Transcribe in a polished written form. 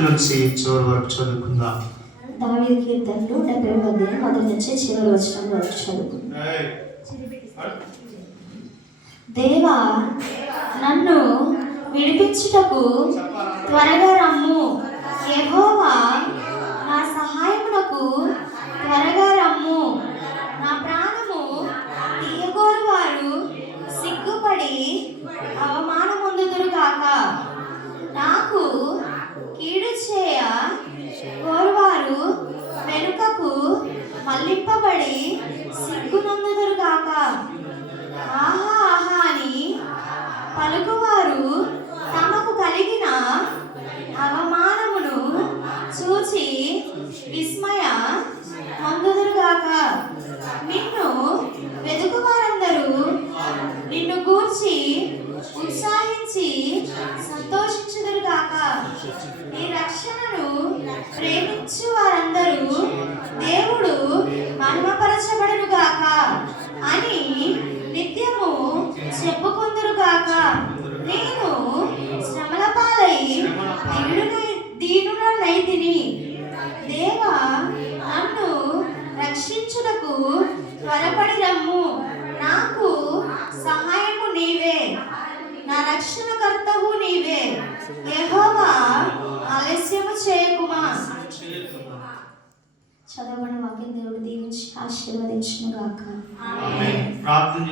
మొదటి నుంచి చివరి వరకు చదువుకుందాం. దావీదు కీర్తనలు 70వ అధ్యాయం మొదటి నుంచి చివరి వచనం వరకు చదువుకుందాం. దేవా, నన్ను విడిపించుటకు త్వరగా రమ్ము. యెహోవా, నా సహాయమునకు త్వరగా రమ్ము. నా ప్రాణము తీయగోరు వారు సిగ్గుపడి అవమానమొందుదురుగాక. నాకు కీడు చేయ కోరువారు వెనుకకు మళ్ళింపబడి సిగ్గునందుదురుగాక. ఆహా ఆహా అని పలుకువారు తమకు కలిగిన అవమానమును చూచి విస్మయ పొందుదురుగాక. నిన్ను వెదుకువారందరూ నిన్ను గూర్చి ఉత్సాహించి సంతోషించుదురుగాక. నీ రక్షణను ప్రేమించు వారందరూ దేవుడు మహిమపరచబడునుగాక అని నిత్యము చెప్పుకొందురుగాక. నేను శ్రమల పాలై దీనుడనైతిని. దేవా, నన్ను రక్షించుటకు త్వరపడి రమ్ము. నాకు సహాయము నీవే, నా రక్షణకర్తవు నీవే. యెహోవా, ఆలస్యము చేయకుమా. చదవబడిన వాక్యం దేవుడు దీవించి ఆశీర్వదించును గాక. ఆమేన్. ప్రార్థన